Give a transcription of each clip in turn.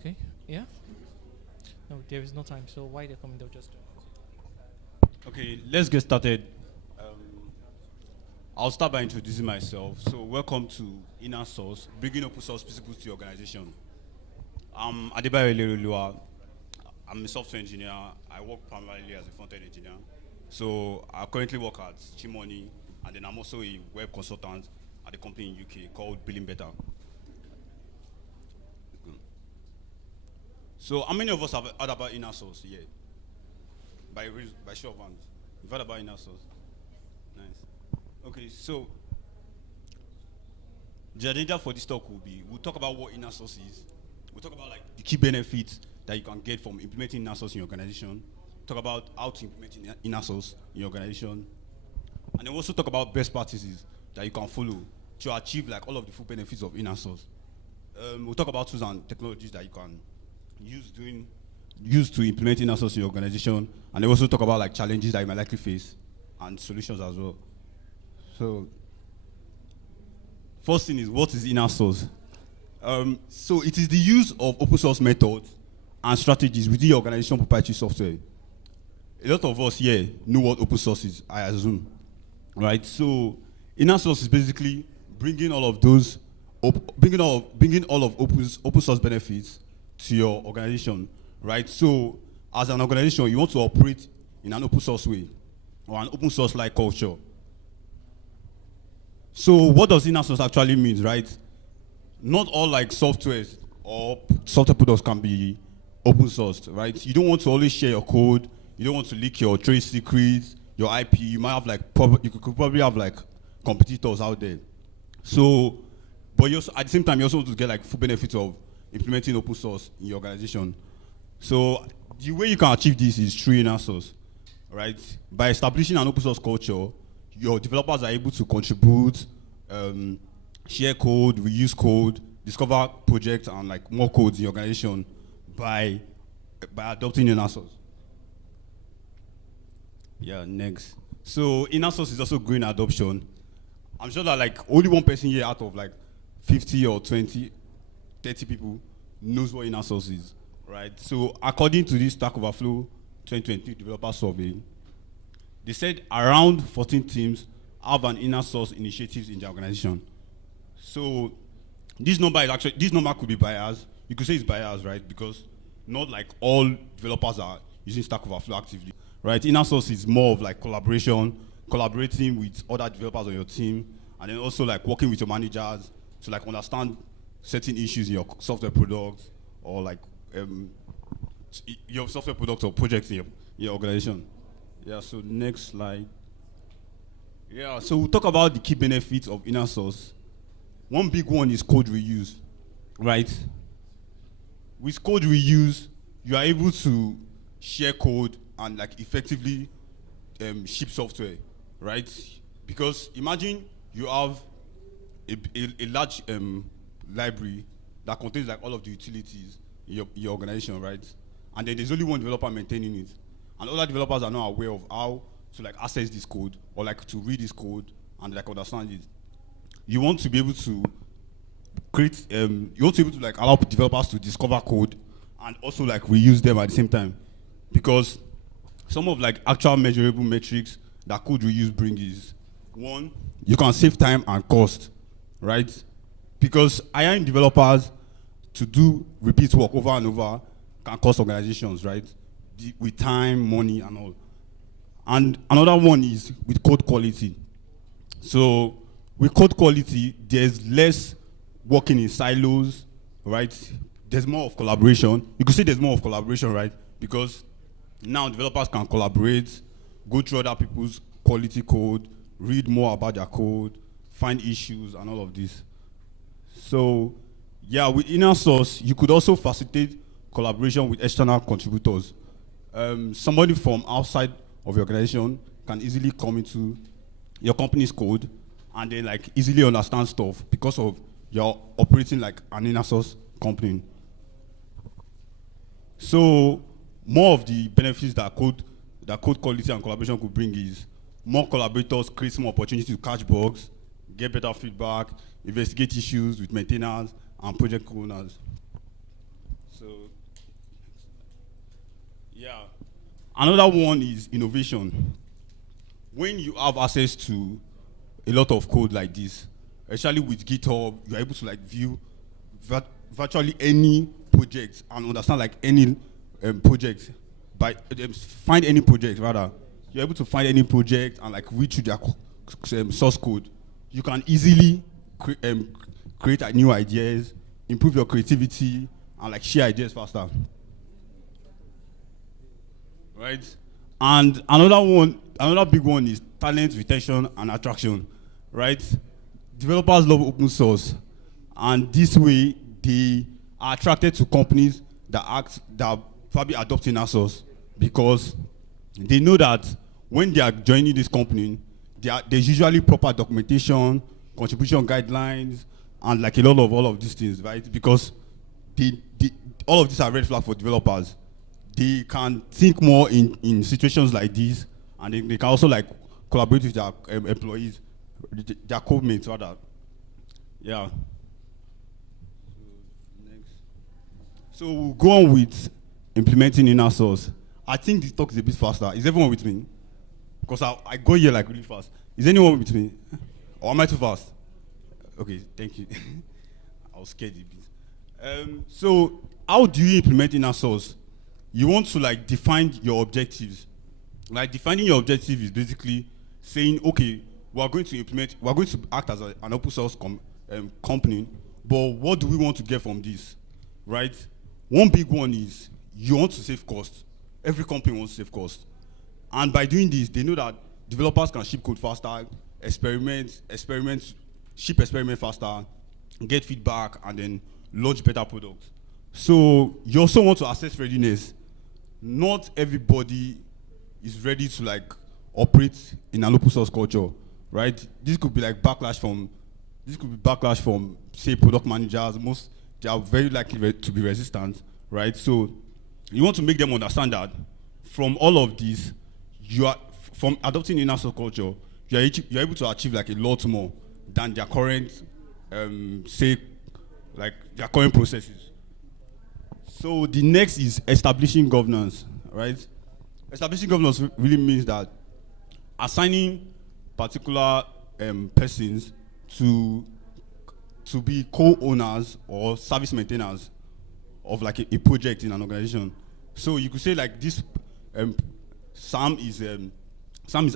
Okay. Yeah. No, there is no time. So why they're coming, they'll just. Okay, let's get started. Um, I'll start by introducing myself. So, welcome to Innersource, bringing open source principles to your organization. I'm Adebayo Ilerioluwa. I'm a software engineer. I work primarily as a front-end engineer. So, I currently work at Chimoni, and then I'm also a web consultant at a company in UK called Billing Better. So, how many of us have heard about Innersource here? By show of hands. You've heard about Innersource? Nice. Okay, so the agenda for this talk will be, we'll talk about what Innersource is. We'll talk about like the key benefits that you can get from implementing Innersource in your organization. Talk about how to implement Innersource in your organization. And then we'll also talk about best practices that you can follow to achieve like all of the full benefits of Innersource. We'll talk about tools and technologies that you can use to implement Innersource in your organization, and then also talk about like challenges that you might likely face and solutions as well. So, first thing is, what is Innersource? So it is the use of open source methods and strategies within your organization proprietary software. A lot of us here know what open source is, I assume, right? So Innersource is basically bringing all of those, bringing all of open source benefits to your organization, right? So as an organization, you want to operate in an open source way or an open source like culture. So what does Innersource actually mean, right? Not all like softwares or software products can be open sourced, right? You don't want to always share your code. You don't want to leak your trade secrets, your IP. You might have like, you could probably have like competitors out there. So, but you also, at the same time, you also want to get like full benefits of implementing open source in your organization. So the way you can achieve this is through Innersource, right? By establishing an open source culture, your developers are able to contribute, share code, reuse code, discover projects and like more codes in your organization by adopting Innersource. Yeah, next. So Innersource is also growing adoption. I'm sure that like only one person here out of like 50 or 20, 30 people knows what Innersource is, right? So according to this Stack Overflow 2023 developer survey, they said around 14 teams have an Innersource initiatives in their organization. So this number could be biased. You could say it's biased, right? Because not like all developers are using Stack Overflow actively, right? Innersource is more of like collaborating with other developers on your team, and then also like working with your managers to like understand certain issues in your software products or like your software products or projects in your organization. Yeah, so next slide. Yeah, so we'll talk about the key benefits of Innersource. One big one is code reuse, right? With code reuse, you are able to share code and like effectively ship software, right? Because imagine you have a large library that contains like all of the utilities in your organization, right? And then there's only one developer maintaining it. And other developers are not aware of how to like access this code or like to read this code and like understand it. You want to be able to create, you want to be able to like allow developers to discover code and also like reuse them at the same time. Because some of like actual measurable metrics that code reuse bring is, one, you can save time and cost, right? Because hiring developers to do repeat work over and over can cost organizations, right? With time, money, and all. And another one is with code quality. So with code quality, there's less working in silos, right? There's more of collaboration. You could say there's more of collaboration, right? Because now developers can collaborate, go through other people's quality code, read more about their code, find issues, and all of this. So, yeah, with Innersource, you could also facilitate collaboration with external contributors. Somebody from outside of your organization can easily come into your company's code and then like easily understand stuff because of you're operating like an Innersource company. So more of the benefits that code quality and collaboration could bring is more collaborators create more opportunity to catch bugs, get better feedback, investigate issues with maintainers and project owners. So yeah, another one is innovation. When you have access to a lot of code like this, especially with GitHub, you're able to like view virtually any project and understand like any project by find any project rather. You're able to find any project and like read through their source code. You can easily create new ideas, improve your creativity, and like share ideas faster. Right? And another big one is talent retention and attraction. Right? Developers love open source, and this way they are attracted to companies that probably adopting our source because they know that when they are joining this company, there's usually proper documentation, contribution guidelines, and like a lot of all of these things, right? Because they all of these are red flag for developers. They can think more in situations like these, and they can also like collaborate with their employees, their co-mates rather. Yeah. So we'll go on with implementing inner source. I think this talk is a bit faster. Is everyone with me? Because I go here like really fast. Is anyone with me? Or am I too fast? Okay, thank you. I was scared a bit. So how do you implement inner source? You want to like define your objectives. Like defining your objective is basically saying, okay, we're going to act as an open source company, but what do we want to get from this, right? One big one is you want to save cost. Every company wants to save cost. And by doing this, they know that developers can ship code faster, ship experiment faster, get feedback, and then launch better products. So you also want to assess readiness. Not everybody is ready to like operate in an open source culture, right? This could be backlash from say product managers. They are very likely to be resistant, right? So you want to make them understand that from all of this, from adopting inner source culture, you're able to achieve like a lot more than their current their current processes. So the next is establishing governance, right? Establishing governance really means that assigning particular persons to be co-owners or service maintainers of like a project in an organization. So you could say like this, Sam is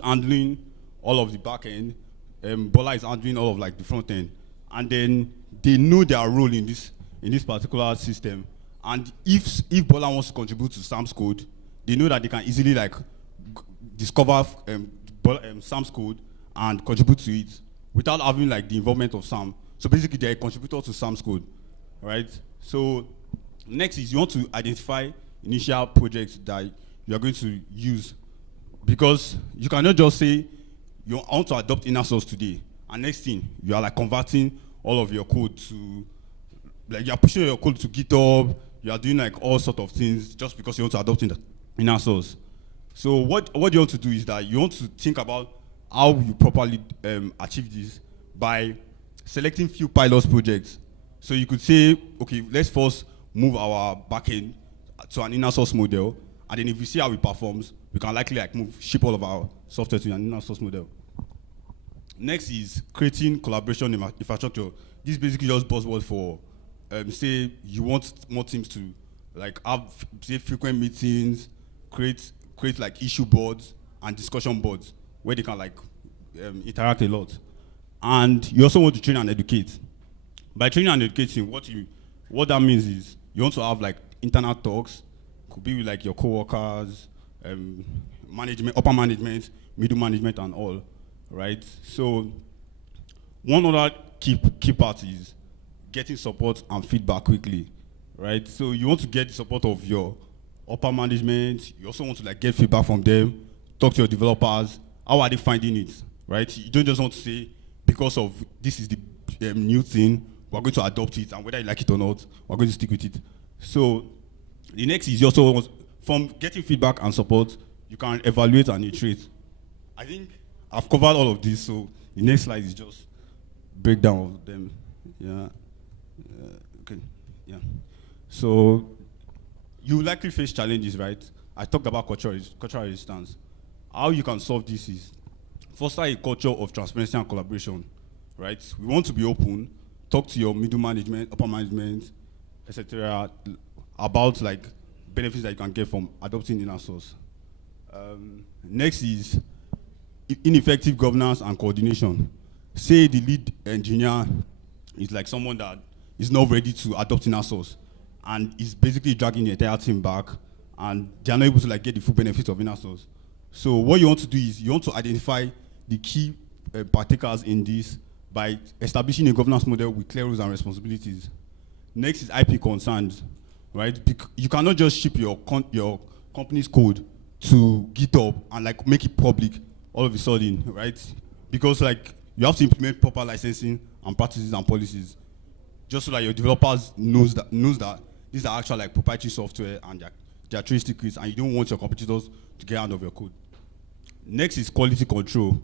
handling all of the back end, Bola is handling all of like the front end, and then they know their role in this particular system. And if Bola wants to contribute to Sam's code, they know that they can easily like discover Sam's code and contribute to it without having like the involvement of Sam. So basically, they're a contributor to Sam's code, right? So next is you want to identify initial projects that you are going to use, because you cannot just say you want to adopt inner source today, and next thing you are like converting all of your code to like you're pushing your code to GitHub. You are doing like all sort of things just because you want to adopt inner source. So what you want to do is that you want to think about how you properly achieve this by selecting few pilot projects. So you could say, okay, let's first move our backend to an inner source model, and then if we see how it performs, we can likely like ship all of our software to an inner source model. Next is creating collaboration infrastructure. This is basically just buzzword for say you want more teams to like have say frequent meetings, create like issue boards and discussion boards where they can like interact a lot. And you also want to train and educate. By training and educating, what that means is you want to have like internal talks, could be with like your coworkers, management, upper management, middle management, and all, right? So one other key part is getting support and feedback quickly, right? So you want to get the support of your upper management. You also want to like get feedback from them, talk to your developers. How are they finding it, right? You don't just want to say, because of this is the new thing, we're going to adopt it, and whether you like it or not, we're going to stick with it. So the next is also from getting feedback and support, you can evaluate and iterate. I think I've covered all of this, so the next slide is just breakdown of them. Yeah. Okay. Yeah. So you will likely face challenges, right? I talked about cultural resistance. How you can solve this is foster a culture of transparency and collaboration, right? We want to be open, talk to your middle management, upper management, etc., about like benefits that you can get from adopting Innersource. Next is ineffective governance and coordination. Say the lead engineer is like someone that is not ready to adopt Innersource and is basically dragging the entire team back, and they're not able to like get the full benefits of Innersource. So what you want to do is you want to identify the key partakers in this by establishing a governance model with clear rules and responsibilities. Next is IP concerns, right? You cannot just ship your company's code to GitHub and like make it public all of a sudden, right? Because like you have to implement proper licensing and practices and policies, just so that your developers knows that these are actual like proprietary software and they are trade secrets, and you don't want your competitors to get out of your code. Next is quality control.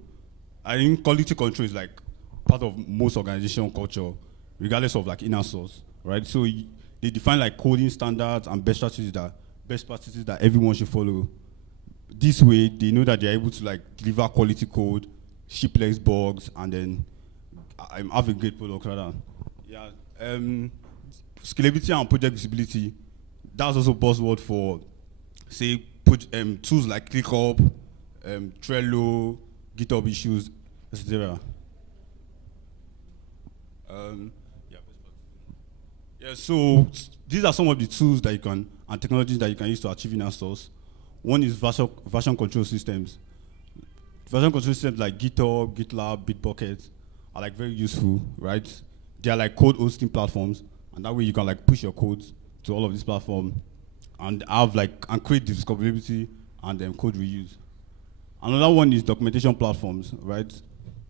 I think quality control is like part of most organization culture, regardless of like Innersource, right? So they define like coding standards and best practices that everyone should follow. This way, they know that they're able to like deliver quality code, ship less bugs, and then have a great product rather. Yeah. Scalability and project visibility. That's also a buzzword for, say, tools like ClickUp, Trello, GitHub issues, etc. So these are some of the tools that you can and technologies that you can use to achieve Innersource. One is version control systems. Version control systems like GitHub, GitLab, Bitbucket are like very useful, right? They are like code hosting platforms, and that way you can like push your codes to all of these platforms and have like and create discoverability and code reuse. Another one is documentation platforms, right?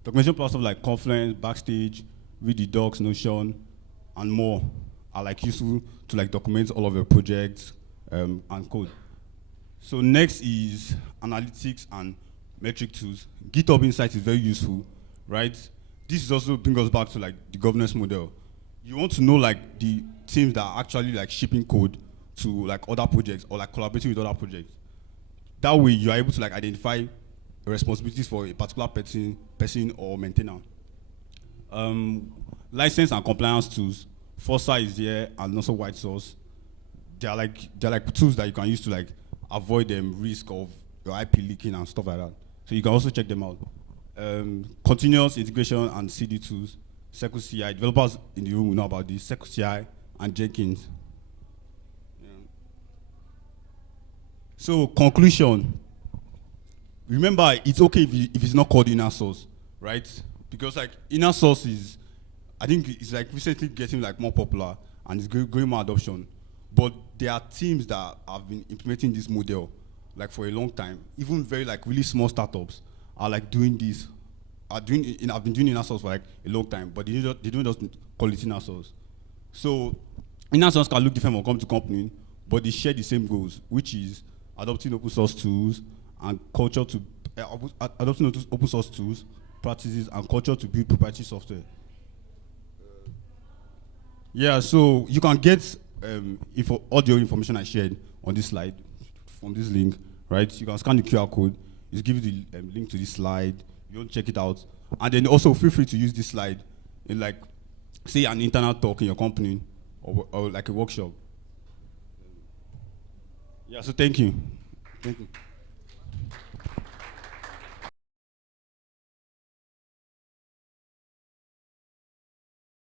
Documentation platforms like Confluence, Backstage, Read the Docs, Notion, and more are like useful to like document all of your projects and code. So next is analytics and metric tools. GitHub Insights is very useful, right? This is also brings us back to like the governance model. You want to know like the teams that are actually like shipping code to like other projects or like collaborating with other projects. That way you are able to like identify responsibilities for a particular person or maintainer. License and compliance tools. Forza is there, and also White Source. They're like tools that you can use to like avoid the risk of your IP leaking and stuff like that. So you can also check them out. Continuous integration and CD tools. Circle CI. Developers in the room will know about this. Circle CI and Jenkins. Yeah. So conclusion. Remember, it's okay if it's not called Innersource, right? Because like Innersource is, I think it's like recently getting like more popular and it's growing more adoption. But there are teams that have been implementing this model like for a long time. Even very like really small startups are like doing this. I've been doing Innersource for like a long time, but they don't just call it Innersource. So Innersource can look different from company to company, but they share the same goals, which is adopting open source tools and culture to adopting open source tools, practices, and culture to build proprietary software. Yeah, so you can get audio information I shared on this slide from this link, right? You can scan the QR code. It's give you the link to this slide. You want to check it out, and then also feel free to use this slide in like, say, an internal talk in your company or like a workshop. Yeah. So thank you. Thank you.